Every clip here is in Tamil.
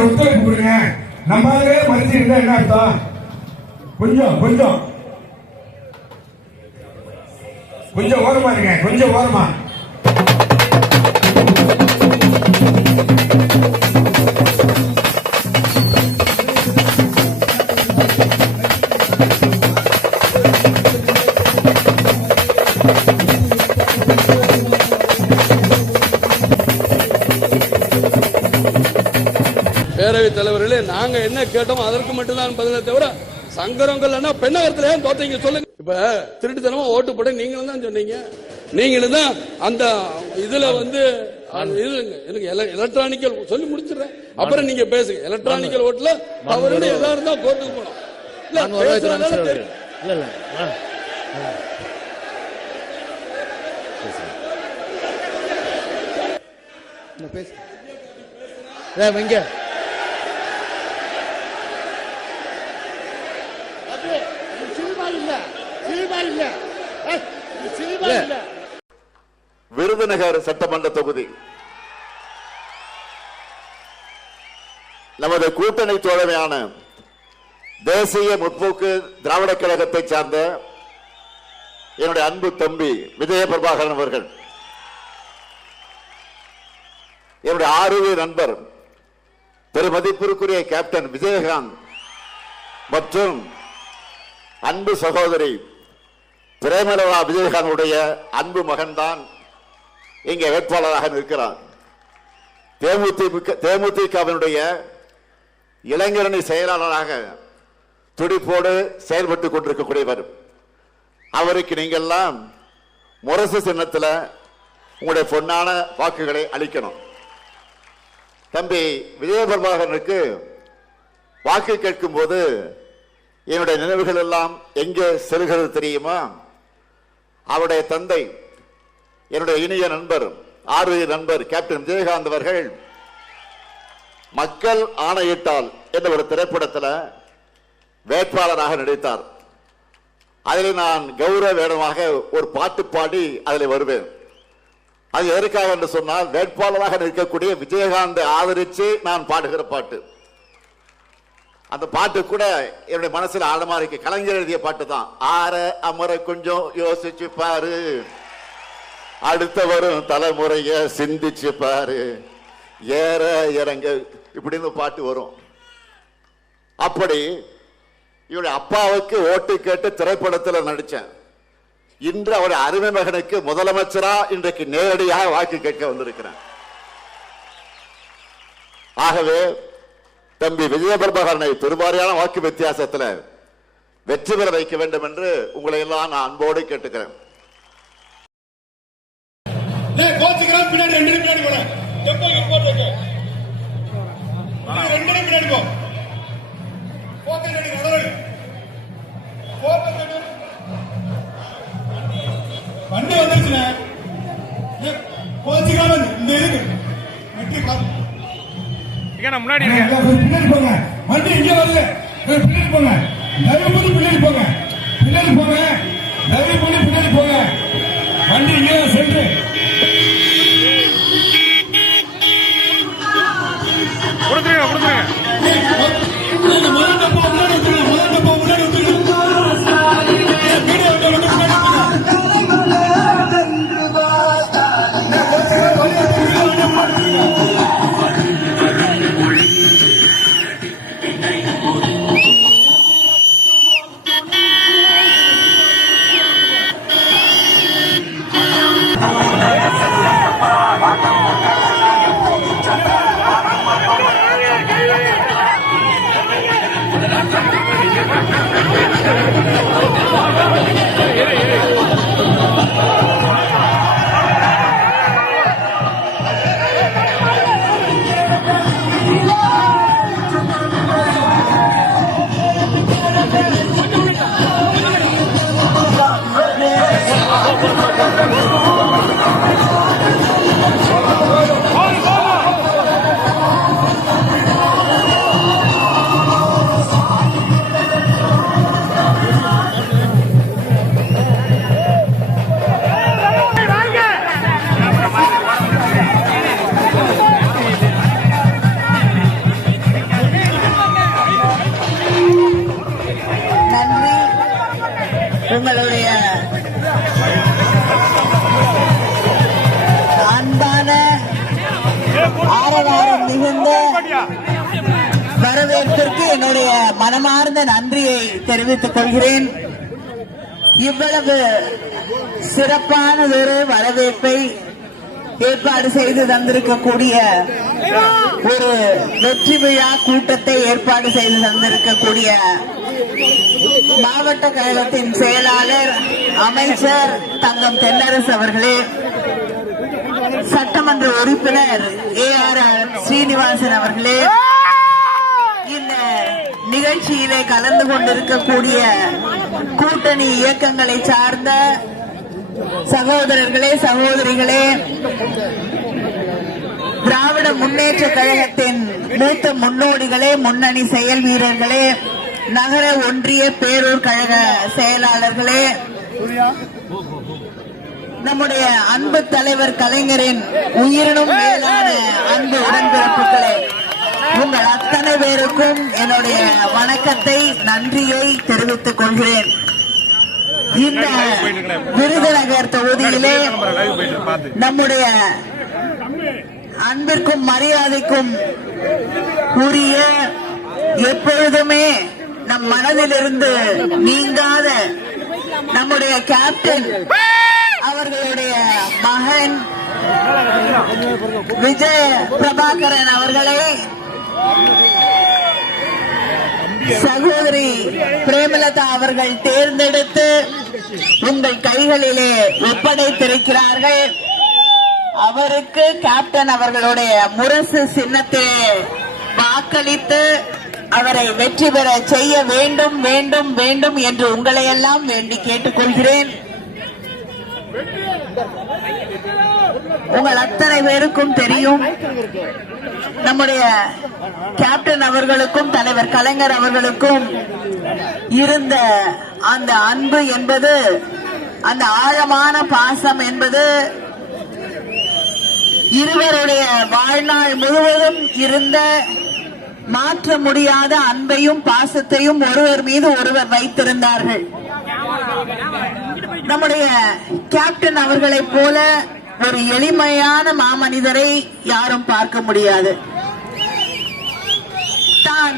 கொஞ்சம் ஒத்துழைப்பு கொடுங்க. நம்மளே மறைச்சு இருந்தா என்ன அர்த்தம்? கொஞ்சம் கொஞ்சம் கொஞ்சம் ஓரமா இருங்க, கொஞ்சம் ஓரமா. பேரவைத் தலைவர்களே, நாங்க என்ன கேட்டோம் அதற்கு மட்டும்தான் பதிலை தவிர சங்கரங்கள்னா பெண்ணகத்துல ஏன் தோத்தீங்க சொல்லுங்க. இப்ப திருட்டுத்தனமா ஓட்டு போட நீங்களும் தான் சொன்னீங்க. நீங்களும் தான் அந்த இதுல வந்து எலக்ட்ரானிக்கல் சொல்லி முடிச்சிடுறேன், அப்புறம் நீங்க பேசுங்க. எலக்ட்ரானிக்கல் ஓட்டுல அவருடைய எதா இருந்தா கோர்ட்டுக்கு போனோம். விருதுநகர் சட்டமன்ற தொகுதி நமது கூட்டணி தோழமையான தேசிய முற்போக்கு திராவிட கழகத்தை சார்ந்த என்னுடைய அன்பு தம்பி விஜய பிரபாகரன் அவர்கள், என்னுடைய ஆர்வ நண்பர் பெருமதிப்பிற்குரிய கேப்டன் விஜயகாந்த் மற்றும் அன்பு சகோதரி பிரேமலதா விஜயகாந்துடைய அன்பு மகன்தான் இங்கே வேட்பாளராக நிற்கிறார். தேமுதிகவினுடைய இளைஞரணி செயலாளராக துடிப்போடு செயல்பட்டுக் கொண்டிருக்கக்கூடியவர். அவருக்கு நீங்கள் எல்லாம் முரசு சின்னத்தில் உங்களுடைய பொன்னான வாக்குகளை அளிக்கணும். தம்பி விஜய பிரபாகரனுக்கு வாக்கு கேட்கும் போது என்னுடைய நினைவுகள் எல்லாம் எங்கே செல்கிறது தெரியுமா? அவருடைய தந்தை, என்னுடைய இனிய நண்பர், ஆர்வ நண்பர் கேப்டன் விஜயகாந்த் அவர்கள் மக்கள் ஆணையிட்டால் என்ற ஒரு திரைப்படத்தில் வேட்பாளராக நடித்தார். அதில் நான் கௌரவ வேடமாக ஒரு பாட்டு பாடி அதில் வருவேன். அது எதற்காக என்று சொன்னால், வேட்பாளராக நிற்கக்கூடிய விஜயகாந்தை ஆதரித்து நான் பாடுகிற பாட்டு. அந்த பாட்டு கூட என்னுடைய மனசுல ஆழமா இருக்கு. கலைஞர் எழுதிய பாட்டு தான். ஆற அமர கொஞ்சம் யோசிச்சு பாரு, அடுத்த வரும் தலைமுறைய சிந்திச்சு பாரு, ஏற இறங்க இப்படின்னு பாட்டு வரும். அப்படி இவருடைய அப்பாவுக்கு ஓட்டு கேட்டு திரைப்படத்தில் நடிச்சேன். இன்று அவருடைய அருமை மகனுக்கு முதலமைச்சரா இன்றைக்கு நேரடியாக வாக்கு கேட்க வந்திருக்கிறேன். ஆகவே தம்பி விஜய பிரபாகரனை பெருவாரியான வாக்கு வித்தியாசத்தில் வெற்றி பெற வைக்க வேண்டும் என்று உங்களை எல்லாம் நான் அன்போடு கேட்டுக்கிறேன். வண்டி வந்துருச்சுண்ணே, கோச்சிக்காம இந்த இதுக்கு முன்னாடி பின்னாடி போங்க. வண்டி இங்கே வருது, பின்னாடி போங்க. தயவு பண்ணி பின்னாடி போங்க, பின்னாடி போங்க, தயவு பண்ணி பின்னாடி போங்க. வண்டி இங்கே சென்று கொடுத்துருங்க கொடுத்துருங்க. முதல் டப்பா முன்னாடி வந்துருங்க, முதல் டப்பா முன்னாடி வந்துருங்க. நன்றி. உங்களுடைய அன்பான ஆரவாரம் மிகுந்த வரவேற்பிற்கு என்னுடைய மனமார்ந்த நன்றியை தெரிவித்துக் கொள்கிறேன். இவ்வளவு சிறப்பானதொரு வரவேற்பை ஏற்பாடு செய்து தந்திருக்கக்கூடிய ஒரு வெற்றி விழா கூட்டத்தை ஏற்பாடு செய்து தந்திருக்கக்கூடிய மாவட்ட கழகத்தின் செயலாளர் அமைச்சர் தங்கம் தென்னரசு அவர்களே, சட்டமன்ற உறுப்பினர் AR ஸ்ரீனிவாசன் அவர்களே, இந்த நிகழ்ச்சியிலே கலந்து கொண்டிருக்கக்கூடிய கூட்டணி இயக்கங்களை சார்ந்த சகோதரர்களே, சகோதரிகளே, திராவிட முன்னேற்ற கழகத்தின் மூத்த முன்னோடிகளே, முன்னணி செயல் வீரர்களே, நகர ஒன்றிய பேரூர் கழக செயலாளர்களே, நம்முடைய அன்பு தலைவர் கலைஞரின் உயிரினும் மேலான அன்பு உடன்பிறப்புகளே, உங்கள் அத்தனை பேருக்கும் என்னுடைய வணக்கத்தை, நன்றியை தெரிவித்துக் கொள்கிறேன். இந்த விருதுநகர் தொகுதியிலே நம்முடைய அன்பிற்கும் மரியாதைக்கும் உரிய, எப்பொழுதுமே நம் மனதிலிருந்து நீங்காத நம்முடைய கேப்டன் அவர்களுடைய மகன் விஜய பிரபாகரன் அவர்களை சகோதரி பிரேமலதா அவர்கள் தேர்ந்தெடுத்து உங்கள் கைகளிலே ஒப்படைத்திருக்கிறார்கள். அவருக்கு கேப்டன் அவர்களுடைய முரசு சின்னத்திலே வாக்களித்து அவரை வெற்றி பெற செய்ய வேண்டும் வேண்டும் வேண்டும் என்று உங்களை எல்லாம் வேண்டி கேட்டுக்கொள்கிறேன். உங்கள் அத்தனை பேருக்கும் தெரியும், நம்முடைய கேப்டன் அவர்களுக்கும் தலைவர் கலைஞர் அவர்களுக்கும் இருந்த அந்த அன்பு என்பது, அந்த ஆழமான பாசம் என்பது இருவருடைய வாழ்நாள் முழுவதும் இருந்த மாற்ற முடியாத அன்பையும் பாசத்தையும் ஒருவர் மீது ஒருவர் வைத்திருந்தார்கள். நம்முடைய கேப்டன் அவர்களைப் போல ஒரு எளிமையான மாமனிதரை யாரும் பார்க்க முடியாது. தான்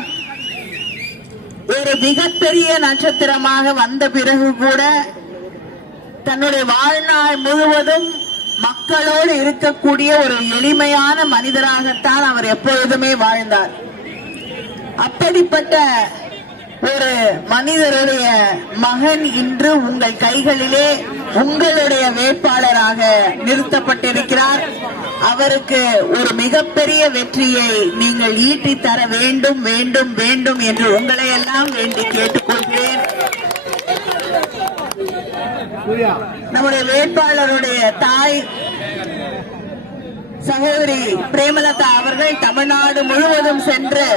ஒரு மிகப்பெரிய நட்சத்திரமாக வந்த பிறகு கூட தன்னுடைய வாழ்நாள் முழுவதும் மக்களோடு இருக்கக்கூடிய ஒரு எளிமையான மனிதராகத்தான் அவர் எப்பொழுதுமே வாழ்ந்தார். அப்படிப்பட்ட ஒரு மனிதருடைய மகன் இன்று உங்கள் கைகளிலே உங்களுடைய வேட்பாளராக நிறுத்தப்பட்டிருக்கிறார். அவருக்கு ஒரு மிகப்பெரிய வெற்றியை நீங்கள் ஈட்டி தர வேண்டும் வேண்டும் வேண்டும் என்று உங்களை எல்லாம் வேண்டி கேட்டுக்கொள்கிறேன். நம்முடைய வேட்பாளருடைய தாய் சகோதரி பிரேமலதா அவர்கள் தமிழ்நாடு முழுவதும் சென்று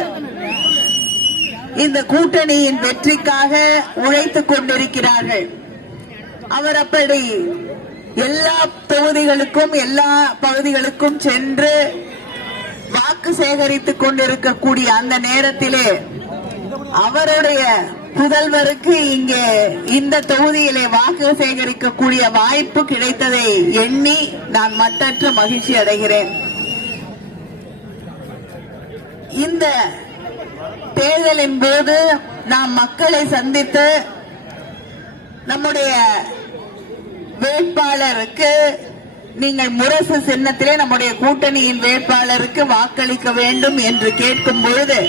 இந்த கூட்டணியின் வெற்றிக்காக உழைத்துக் கொண்டிருக்கிறார்கள். அவர் அப்படி எல்லா தொகுதிகளுக்கும் எல்லா பகுதிகளுக்கும் சென்று வாக்கு சேகரித்துக் கொண்டிருக்கக்கூடிய அந்த நேரத்திலே அவருடைய புதல்வருக்கு இங்கே இந்த தொகுதியிலே வாக்கு சேகரிக்கக்கூடிய வாய்ப்பு கிடைத்ததை எண்ணி நான் மட்டற்ற மகிழ்ச்சி அடைகிறேன். இந்த தேர்தலின் போது நாம் மக்களை சந்தித்து நம்முடைய வேட்பாளருக்கு நீங்கள் முரசு சின்னத்திலே நம்முடைய கூட்டணியின் வேட்பாளருக்கு வாக்களிக்க வேண்டும் என்று கேட்கும் பொழுது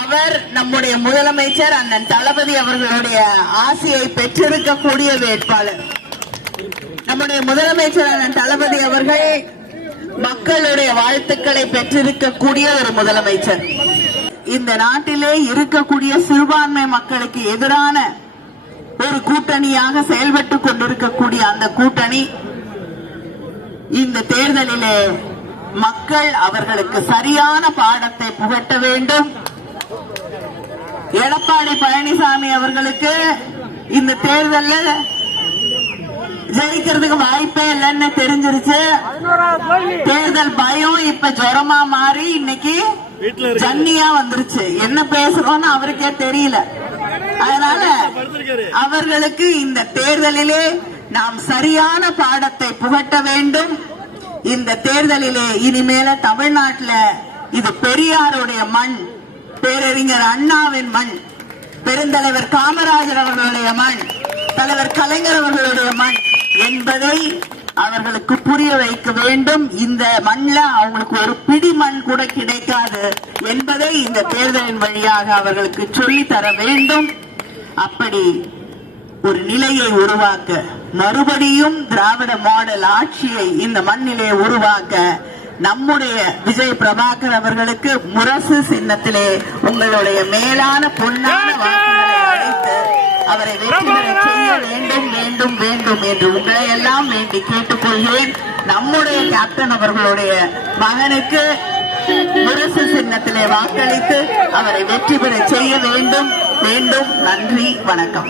அவர் நம்முடைய முதலமைச்சர் அண்ணன் தளபதி அவர்களுடைய ஆசையை பெற்றிருக்கக்கூடிய வேட்பாளர். நம்முடைய முதலமைச்சர் அண்ணன் தளபதி அவர்கள் மக்களுடைய வாழ்த்துக்களை பெற்றிருக்கக்கூடிய ஒரு முதலமைச்சர். இந்த நாட்டிலே இருக்கக்கூடிய சிறுபான்மை மக்களுக்கு எதிரான ஒரு கூட்டணியாக செயல்பட்டுக் கொண்டிருக்கக்கூடிய அந்த கூட்டணி இந்த தேர்தலிலே மக்கள் அவர்களுக்கு சரியான பாடத்தை புகட்ட வேண்டும். எடப்பாடி பழனிசாமி அவர்களுக்கு இந்த தேர்தலில் ஜெயிக்கிறதுக்கு வாய்ப்பே இல்லைன்னு தெரிஞ்சிருச்சு. தேர்தல் பயம் இப்ப ஜுரமா மாறி இன்னைக்கு ஜன்னியா வந்துருச்சு. என்ன பேசுறோம்னு அவருக்கே தெரியல. அதனால அவர்களுக்கு இந்த தேர்தலிலே நாம் சரியான பாடத்தை புகட்ட வேண்டும். இந்த தேர்தலிலே இனிமேல தமிழ்நாட்டில் இது பெரியாருடைய மண், பேரறிஞர் அண்ணாவின் மண், பெருந்தலைவர் காமராஜர் அவர்களுடைய மண், தலைவர் கலைஞர் அவர்களுடைய மண் என்பதை அவர்களுக்கு புரிய வைக்க வேண்டும். இந்த மண்ல அவங்களுக்கு ஒரு பிடி மண் கூட கிடைக்காது என்பதை இந்த தேர்தலின் வழியாக அவர்களுக்கு சொல்லி தர வேண்டும். அப்படி ஒரு நிலையை உருவாக்க, மறுபடியும் திராவிட மாடல் ஆட்சியை இந்த மண்ணிலே உருவாக்க நம்முடைய விஜய் பிரபாகர் அவர்களுக்கு முரசு சின்னத்திலே உங்களுடைய மேலான பொன்னான வாக்குகளை அளித்து அவரை வெற்றி பெற செய்ய வேண்டும் வேண்டும் வேண்டும் என்று உங்களை எல்லாம் வேண்டி கேட்டுக்கொள்கிறேன். நம்முடைய கேப்டன் அவர்களுடைய மகனுக்கு முரசு சின்னத்திலே வாக்களித்து அவரை வெற்றி பெற செய்ய வேண்டும் வேண்டும். நன்றி, வணக்கம்.